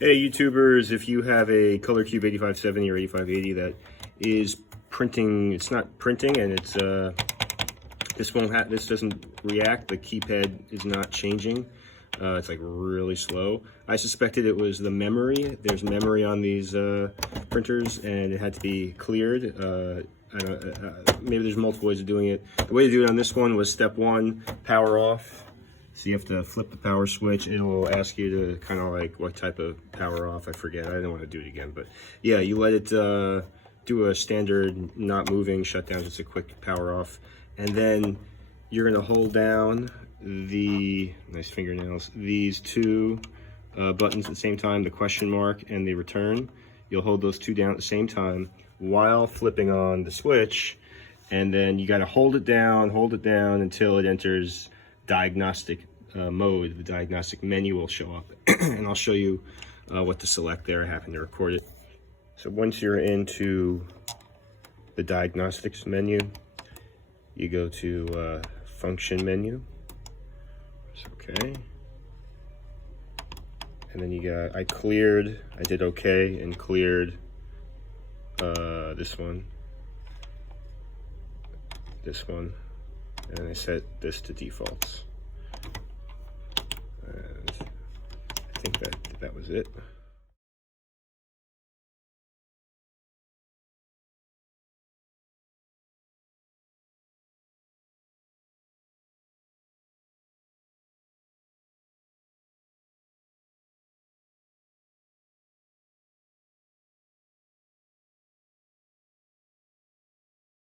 Hey YouTubers, if you have a Colorcube 8570 or 8580 that is printing, it's not printing and it's this doesn't react, the keypad is not changing. It's like really slow. I suspected it was the memory. There's memory on these printers and it had to be cleared. Maybe there's multiple ways of doing it. The way to do it on this one was step one, power off. So you have to flip the power switch. It'll ask you to kind of like what type of power off. I forget. I don't want to do it again. But yeah, you let it do a standard not moving shutdown, just a quick power off. And then you're going to hold down the, nice fingernails, these two buttons at the same time, the question mark and the return. You'll hold those two down at the same time while flipping on the switch. And then you got to hold it down until it enters diagnostic mode. The diagnostic menu will show up and I'll show you what to select there. I happen to record it. So once you're into the diagnostics menu, you go to function menu. It's okay. And then you got, I did okay and cleared this one, and I set this to defaults. And I think that was it.